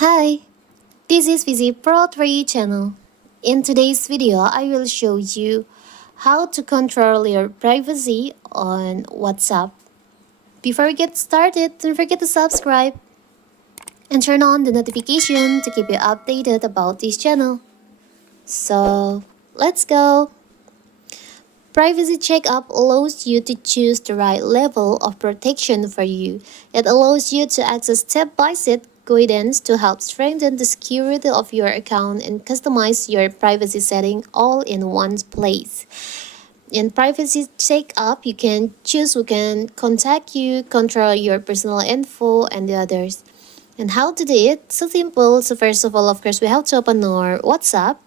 Hi, this is Vizi Pro 3 channel. In today's video, I will show you how to control your privacy on WhatsApp. Before we get started, don't forget to subscribe and turn on the notification to keep you updated about this channel. So, let's go! Privacy Checkup allows you to choose the right level of protection for you. It allows you to access step-by-step guidance to help strengthen the security of your account and customize your privacy setting all in one place. In Privacy Checkup, you can choose who can contact you, control your personal info, and the others. And how to do it? So simple. So first of all, of course, we have to open our WhatsApp.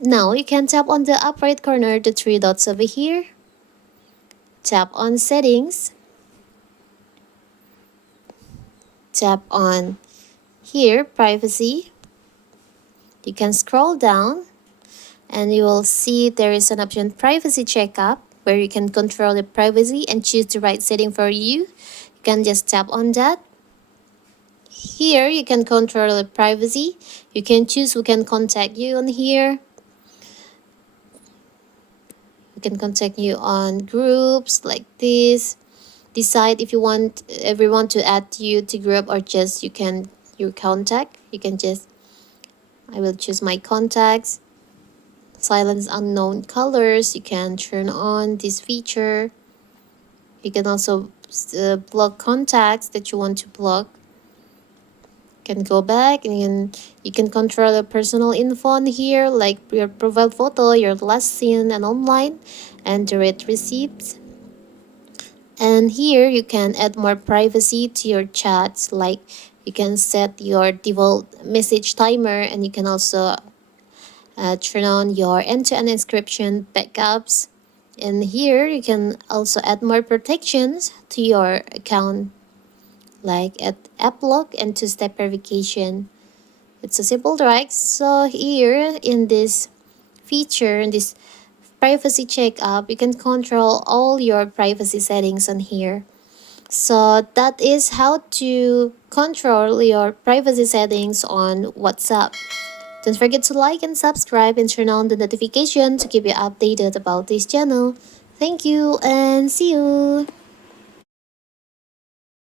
Now you can tap on the up right corner, the three dots over here. Tap on settings. Tap on here, privacy. You can scroll down and you will see there is an option privacy checkup where you can control the privacy and choose the right setting for you. You can just tap on that. Here you can control the privacy. You can choose who can contact you on here. You can contact you on groups like this. Decide if you want everyone to add you to group or just your contact. You can just, I will choose my contacts. Silence unknown colors. You can turn on this feature. You can also block contacts that you want to block. You can go back and you can control the personal info on here, like your profile photo, your last seen and online, and direct receipts. And here you can add more privacy to your chats, like you can set your default message timer, and you can also turn on your end-to-end encryption backups. And here you can also add more protections to your account, like app lock and two-step verification. It's a simple drag. So here in this feature, in this privacy checkup, you can control all your privacy settings on here. So that is how to control your privacy settings on WhatsApp. Don't forget to like and subscribe and turn on the notification to keep you updated about this channel. Thank you and see you!